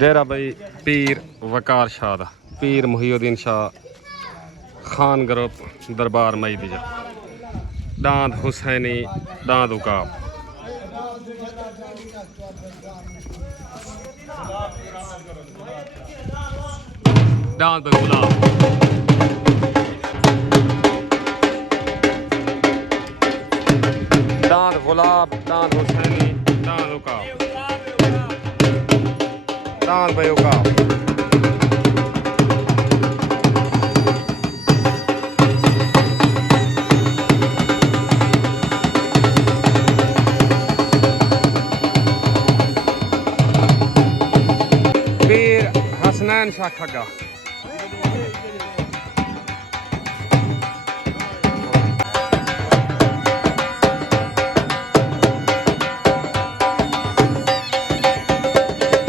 डेरा भाई पीर वकार शाह दा पीर मुहिउद्दीन शाह खान ग्रुप दरबार मई दी दांद हुसैनी दांद उकाब दांद गुलाब दांद गुलाब दांद हुसैनी दांद उकाब दांद भाई उकाब पीर हसनैन शाह खग्गा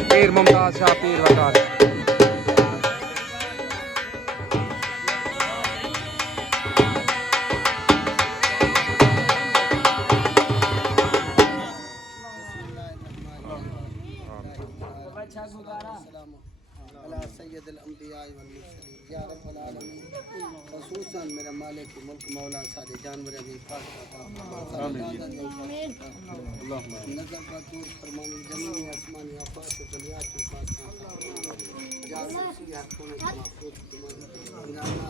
पीर मुमताज शाह पीर वकार खसूसन मेरा मालिक मुल्क मौला सारे जानवर नजर बतूर फरमानी जमीनी आसमानी आफात जलियात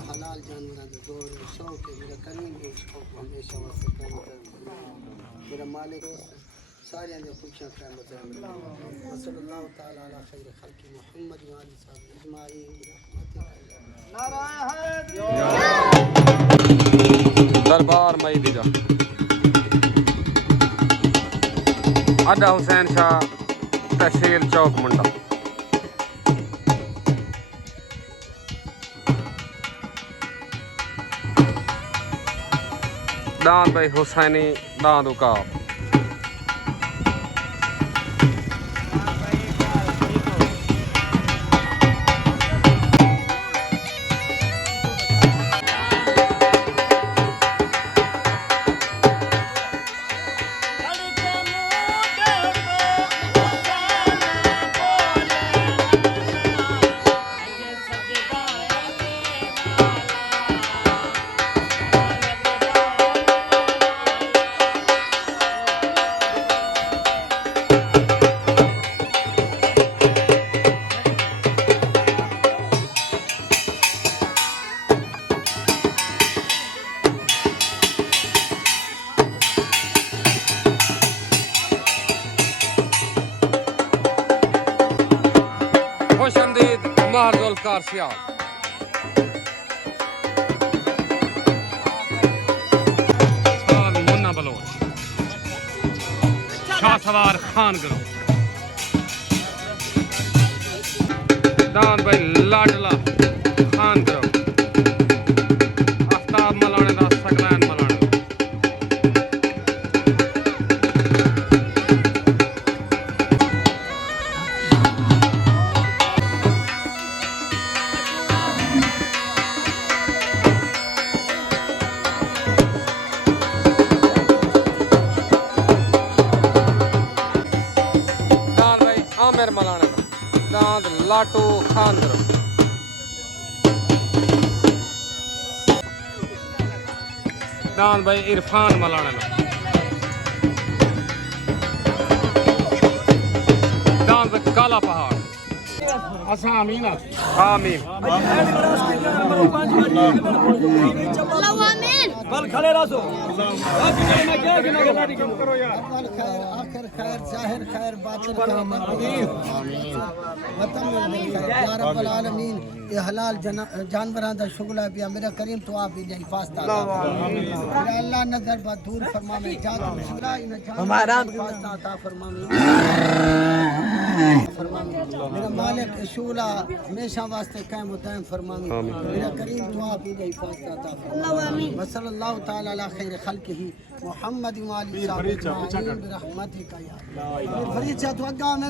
हलाल जानवर जोर शौक मेरा करीम शौक हमेशा वास्ते मेरा मालिक सारे खुशियां क़यामत सल्लल्लाहु तआला अला खैर खल्क़ि मुहम्मद व आलिहि सहबी अजमाईन दरबार मई दी अड्डा हुसैन शाह तहसील चौक मुंडा दांद भाई हुसैनी दांद उकाब महर सियाल मुन्ना बलोच शाह सवार खान ग्रुप दांद भाई लाडला खान ग्रुप आफ्ताब मलाने दा सकलैन मलाने आमिर मलाने दांद लाटू खान ग्रुप दांद भाई इरफान मलाने दांद भाई काला पहाड़ आमीन आमीन कल खड़े रहो आखिर खैर जाहिर खैर बातिन या रब्बल आलमीन ये हलाल जानवरां दा शुगला पिया मेरा करीम तो आप भी नहीं फास्ता मेरा अल्लाह नजर बद दूर फरमावे जात खुदा इन हमारा फास्ता अता फरमावे मेरा मालिक शुगला हमेशा वास्ते कायम दायम फरमावे मेरा करीम तो आप भी नहीं फास्ता अता फरमावे सल्लल्लाहु तआला अला खैर खल्क़िही मुहम्मद व आलिहि सहबी अजमाईन बिरहमतिका या अल्लाह फरीचा तो अगा में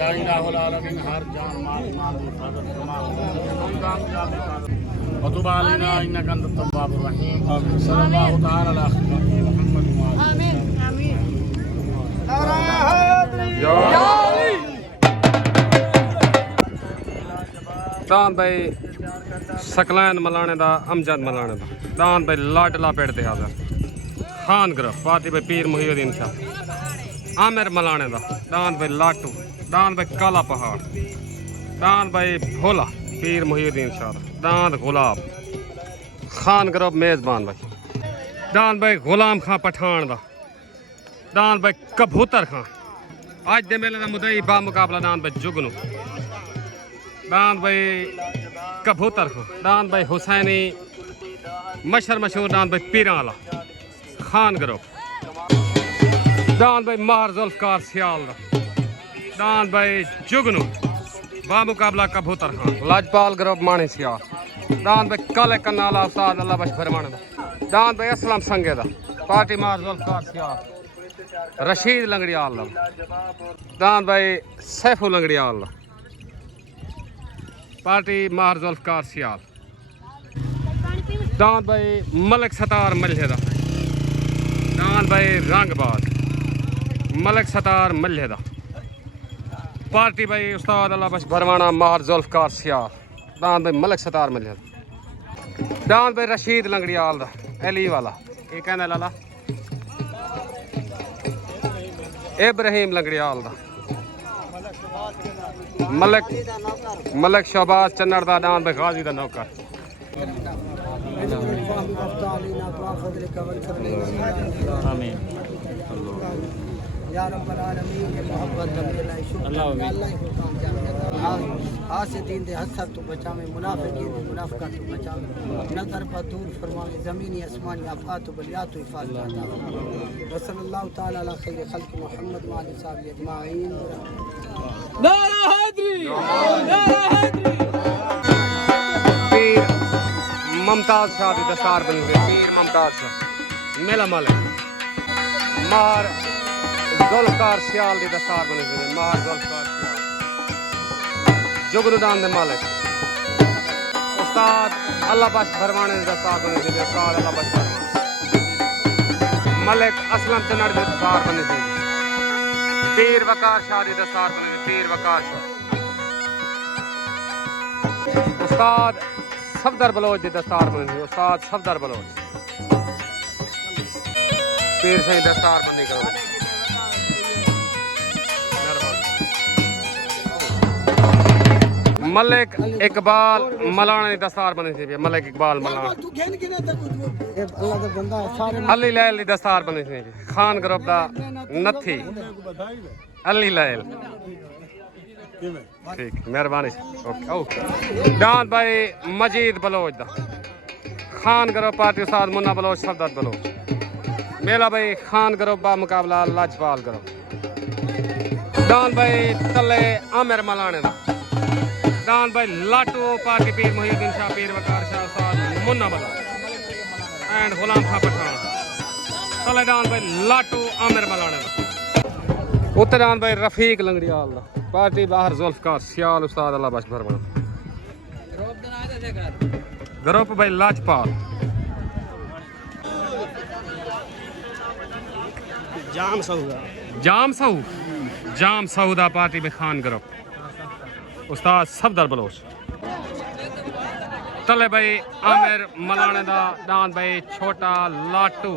या इलाहुल आलमीन हर जान माल ईमान की हिफाजत फरमा वतुब अलैना इन्नका अंतत तव्वाबुर रहीम सल्लल्लाहु तआला अला खलीली मुहम्मद आमीन आमीन दान भाई सकलैन मलाने दा अमजद मलाने दा दान भाई लाडला पेड़ ते हाज़र खान ग्रुप पार्टी भाई पीर मुहीउद्दीन शाह आमिर मलाने दा दान भाई लाटू दान भाई काला पहाड़ दान भाई भोला पीर मुहीउद्दीन शाह दान गुलाब खान ग्रुप मेज़बान भाई दान भाई गुलाम खां पठान दा दान भाई कबूतर खां आज दे मेले दा मुदई बा मुकाबला दान भाई जुगनू दान भाई कबूतर खां दान भाई हुसैनी मशहूर दान भाई पीराला खान ग्रुप दान भाई माहर जुल्फकार सियाल दान भाई जुगनू बा मुकाबला कबूतर खान लाजपाल ग्रुप मानी सियाल दान भाई काले कन्नाला उस्ताद अल्लाह बश फरमाने दान भाई असलम संगे दा पार्टी माहर जुल्फकार सियाल रशीद लंगड़ियाल दान भाई सैफू लंगड़ियाल पार्टी माहर जुल्फकार सियाल दान भाई मलिक सतार मल्हेदा दान भाई रंगबाज मलिक सतार मल्हेदा पार्टी भाई उस्ताद अल्लाह बश भरवाना माहर जुल्फकार सियाल दान भाई मलिक सतार मल्हेदा दान भाई रशीद लंगड़ियाल दा अली वाला ये कहना लाला इब्राहिम लंगड़ियाल दा मलिक शहबाज चन्नड़ दा दान भाई गाजी दा नौकर आमीन या रब्बल आलमीन ये मोहब्बत अल्लाह हासिदीन दे हसद तो बचावे मुनाफिकीन दे मुनाफिका तो बचावे नजर पर दूर फरमावे ज़मीनी आसमानी आफात तो बलियात तो हिफाजत अता फरमावे व सल्लल्लाहु तआला अला खैर खल्क मुहम्मद व आलिहि सहाबी अजमाइन नारा हैदरी नारा हैदरी पीर ममताज शाह दी दस्तार बनी हुई पीर ममताज शाह मेला मालिक मार जुल्फकार सियाल दी दस्तार बनी हुई मार जुल्फकार सियाल जुगनुदान दे मालिक उस्ताद अल्लाह बश फरमाने दी दस्तार बनी हुई उस्ताद अल्लाह बश फरमाने मलिक असलम चन्नड़ दी दस्तार बनी हुई पीर वकार शाह दी दस्तार बनी हुई पीर वकार शाह उस्ताद सफदर बलोच दी दस्तार बनी हुई उस्ताद सफदर बलोच पीर से दस्तार बंदी करो मलिक इकबाल मलाना दी दस्तार बनी थी मलिक इकबाल मलाना अल्लाह दा बंदा सारे अली लैल दी दस्तार बनी थी खान ग्रुप दा नथी अली लैल ठीक मेहरबानी ओके ओके दान भाई मजीद बलोच दा खान ग्रुप पार्टी उस्ताद मुन्ना बलोच सफदर बलोच मेला भाई खान ग्रुप बा मुकाबला लाजपाल ग्रुप दान भाई तले आमिर मलाने दा दान भाई लाटू party Pir Mohiuddin Shah Pir Waqar Shah Ustad Munna Bloch and गुलाम खां पठान तले दान भाई लाटू आमिर मलाने दा उत्तर दान भाई रफीक लंगड़ियाल दा पार्टी बाहर जुल्फकार सियाल उस्ताद अल्लाह बश भरवाना ग्रुप भाई लाजपाल जाम सऊदा पार्टी में खान ग्रुप उस्ताद सफदर बलोच तले भाई आमिर मलाने दा दान भाई छोटा लाटू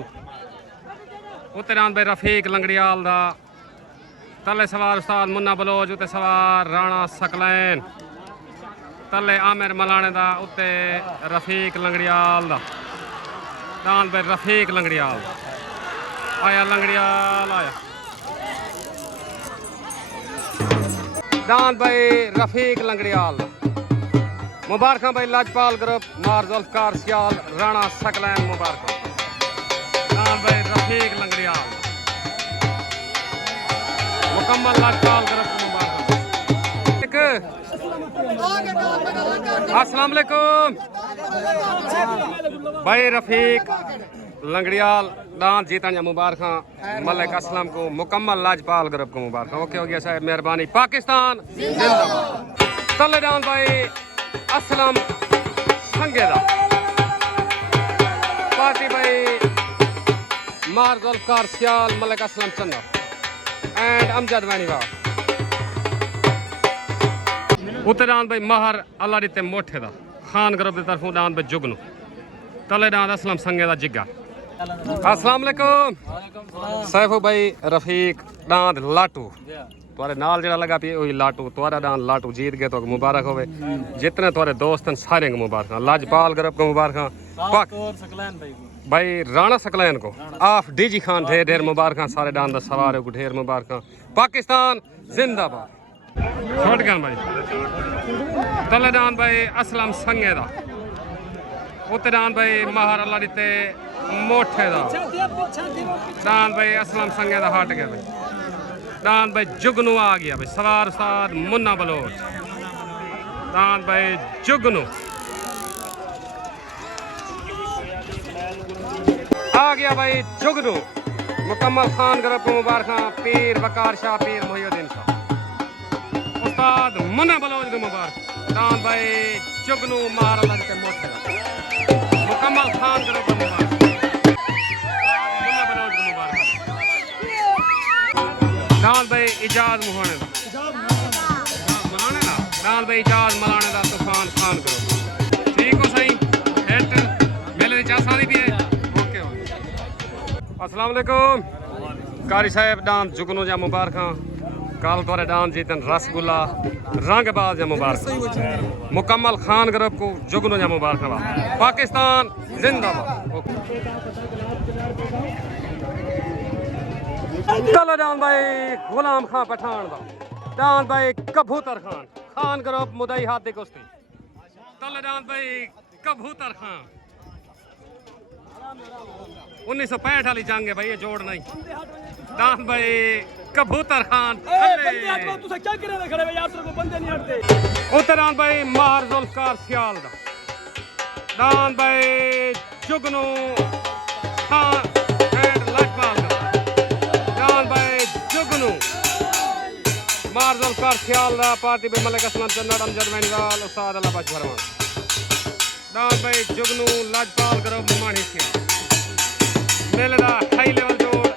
उत्ते दान भाई रफीक लंगड़ियाल दा तले सवार उस्ताद मुन्ना बलोच उत्ते सवार राणा सकलैन तले आमिर मलाने दा उत्ते रफीक लंगड़ियाल दा दान भाई रफीक लंगड़ियाल आया लंगड़ियाल आया दान भाई रफीक लंगड़ियाल मुबारक भाई लाजपाल ग्रुप मार जुल्फकार सियाल राणा सकलैन मुबारक दान भाई रफीक लंगड़ियाल मुकम्मल लाजपाल ग्रुप मुबारक अस्सलाम वालेकुम भाई रफीक लंगड़ियाल दान जीतन या मुबारक मलिक असलम को मुकम्मल लाजपाल ग्रुप को मुबारक। ओके हो गया साहब, मेहरबानी। पाकिस्तान जिंदाबाद। तले दान भाई असलम संगेदा पार्टी भाई मार जुल्फकार सियाल मलिक असलम चंदा एंड अमजद वैनीवाल। उत्ते दान भाई महर अल्लाह दिते मोठे दा खान ग्रुप की तरफों दान भाई जुगनू। तले दान असलम संगेदा जिग्गा। अस्सलाम वालेकुम सैफू भाई रफीक दांद लाटू तुम्हारे नाल जड़ा लगा पी वही लाटू तुम्हारा दांद लाटू जीत गए तो मुबारक होवे। जितने तुम्हारे दोस्त सारे को मुबारक। लाजपाल ग्रुप को मुबारक। भाई राणा सकलैन को आफ डीजी खान ढेर ढेर मुबारक। सारे दांद सवार को ढेर मुबारक। पाकिस्तान जिंदाबाद। छोड़ गए भाई तले दान भाई असलम संगेदा। उत्ते दान भाई महर अल्लाह दिते मोठे दा दान भाई असलम संगे दा हट गया भाई। दान भाई जुगनू आ गया भाई सवार उस्ताद मुन्ना बलोच। दान भाई जुगनू आ गया भाई जुगनू। मुकम्मल खान ग्रुप को मुबारक। पीर वकार शाह पीर मुहिउद्दीन शाह उस्ताद मुन्ना बलोच को मुबारक। दान भाई जुगनू मार अल्लाह के मोठे दा मुकम्मल खान ग्रुप को मुबारक। दान भाई इजाज मुहाने दा मलाने दा दान भाई इजाज मलाने दा तूफान खान करो। ठीक हो सही हिट मेले दी चाह सादी भी है। ओके हो अस्सलाम वालेकुम कारी साहब दान जुगनू जा मुबारक। कल तोरे दान जीतन रसगुल्ला रंगबाज जा मुबारक। मुकम्मल खान ग्रुप को जुगनू जा मुबारक। पाकिस्तान जिंदाबाद। चलो दान भाई गुलाम खां पठान दा दान भाई कबूतर खान खान ग्रुप मुदई हाथ दी कुश्ती। चलो दान भाई कबूतर खान 1965 वाली जंग है भाई ये जोड़ नहीं। दान भाई कबूतर खान उत्तर दान भाई मार जुल्फकार सियाल दा दान भाई जुगनू खान एंड लाजपाल दा दान भाई जुगनू मार जुल्फकार सियाल दा पार्टी पे मलिक असलम चंदा अमजद वैनीवाल उस्ताद अल्लाह बख्श फरमान। दान भाई जुगनू लाजपाल ग्रुप मानी सियाल मेले दा हाई लेवल जोड़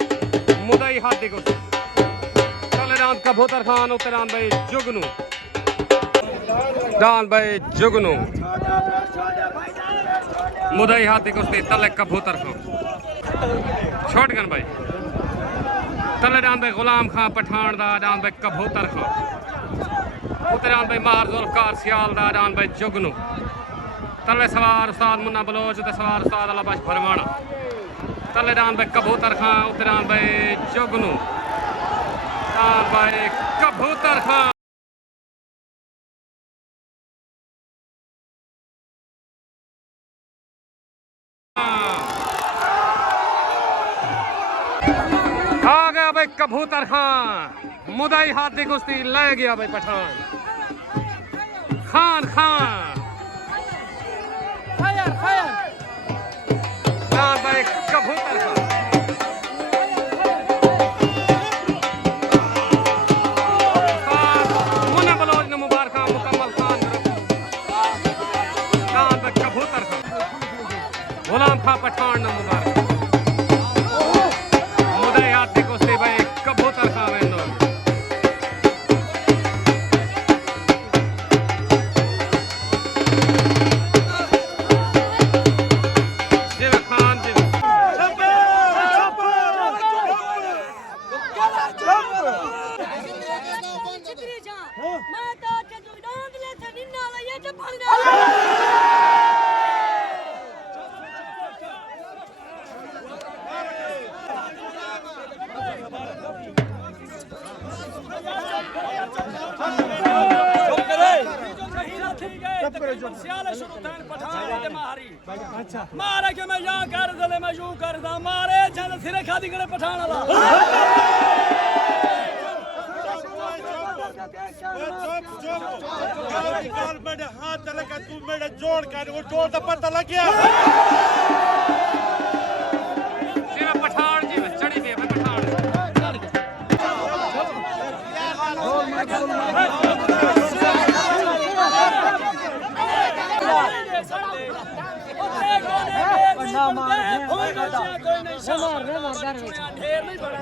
मुदई हाथी को तले दान कबूतर खान उत्ते दान भाई जुगनू दान भाई जुगनू मुदई हाथी कुश्ती तले कबूतर खान छोड़ गन भाई। तले दान भाई गुलाम खां पठान दा दान भाई कबूतर खान उत्ते दान भाई मार जुल्फकार सियाल दा दान भाई जुगनू तले सवार उस्ताद मुन्ना बलोच ते सवार उस्ताद अल्लाह बख्श फरमाना। तले दान भाई कबूतर खां उत्ते दान भाई जुगनू दान भाई कबूतर खां। आ गया भाई कबूतर खान मुदई हाथ दी कुश्ती ले गया भाई पठान खान खान दान भाई कबूतर खान मुन्ना बलोच ने मुबारक मुकम्मल खान दान भाई कबूतर खान गुलाम खां पठान ने मुबारक मुदई हाथ दी कुश्ती भाई कबूतर खान मारे के मैं या कर दले मैं यूं करदा मारे जन सिरे खादी करे पठान वाला मेरे हाथ लगा तू मेरा जोड़ कर वो जोड़ का पता लग गया बच्चियां कोई नहीं ढेर नहीं बड़ा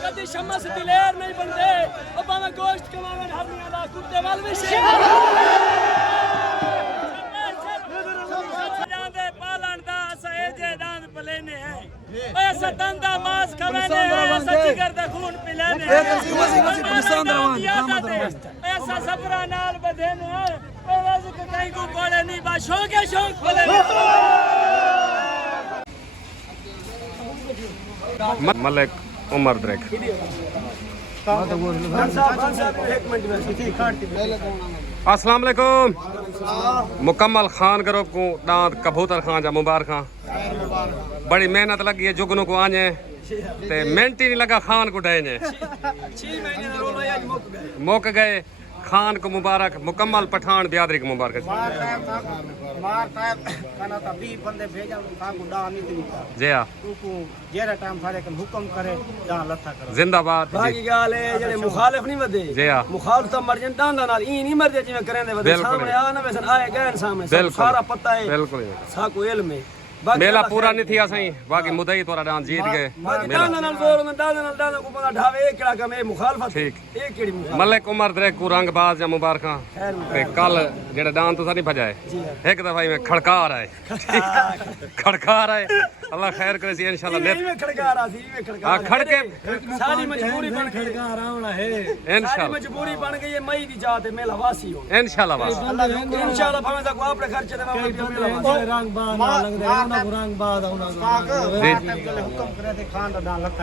कदी शमस दिलेर नहीं बनते और भावे गोश्त कमावे हरनियां दा कुत्ते वाल भी जांदे पालन दा सहेजे दांत पलेने है ऐसा दंदा मांस खवेने ऐसा जिगर दा खून पिलाने ऐसा सफरा नाल बधेने है ऐसा कहीं को बोले नहीं बा शौक है शौक बोले मलिक उमर द्रेक अस्सलाम वालेकुम मुकम्मल खान ग्रुप को दांत कबूतर खां जा मुबारक खां बड़ी मेहनत लगी है जुगनू को आने ते मिनट ही नहीं लगा खान को डे मुक गए खान को मुबारक मुकम्मल पठान बियादरी को मुबारक जी हाँ जिंदाबाद बाकी गाल है जेड़े मुखालिफ नहीं वदे जी हां मुखालिफ तो मर जन डांदा नाल ई नहीं मर जिवें करेंदे वदे सामने आ ना वैसे आए गए सामने सारा पता है बिल्कुल सा को इल्म है मेला पूरा नहीं थिया सही बाकी मुदई तोरा डांस जीत गए डांदा नाल जोर में डांदा को पता ढावे एक केड़ा कम है मुखालफत ठीक एक केड़ी मुखालफत मलिक उमर द्रेक को रंगबाज या मुबारक ते कल जेड़ा डांस तो नहीं भजाए एक दफा में खड़कार है खड़कार है अल्लाह खैर करे सी इंशाल्लाह नेत में खड़कार आ सी में खड़कार खड़के सारी मजबूरी बन खड़कार आना है इंशाल्लाह मजबूरी बन गई है मई दी जात है मेला वासी हो इंशाल्लाह बस इंशाल्लाह भावे तक आपने खर्चे दे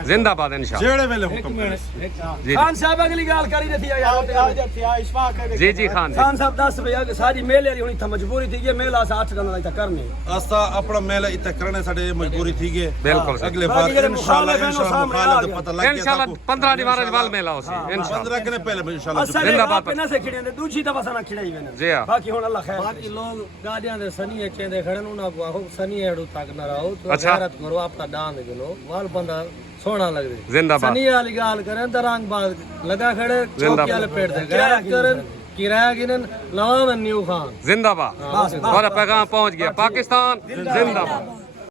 जिंदाबाद इंशाल्लाह जेड़े वेले हुक्म जी खान साहब अगली गाल करी थी यार जी जी खान खान साहब 10 बजे सारी मेले दी हुनी था मजबूरी थी ये मेला सा 8 दिन लाई करने असा अपना मेला इते करने साडे मजबूरी थी गए बिल्कुल सही। अगले बार इंशाल्लाह इंशाल्लाह पता लग गया इंशाल्लाह 15 दिवार वाल मेला होसी इंशाल्लाह 15 के पहले इंशाल्लाह जिंदाबाद पे ना से खिड़े ने दूसरी दफा सा ना खिड़ाई वेने जी हां बाकी हुन अल्लाह खैर बाकी लोग गाड़ियां दे सनी चेंदे खड़न उना को आखो सनी एड़ू तक न रहो तो अच्छा। गैरत करो आपका दान गिनो वाल बंदा सोना लग दे जिंदाबाद सनी वाली गाल करें तो रंग बाज लगा खड़े जिंदाबाद। चौकी वाले पेड़ दे गैरत करन किराया गिनन नवाब न्यू खान जिंदाबाद और पैगाम पहुंच गया पाकिस्तान जिंदाबाद।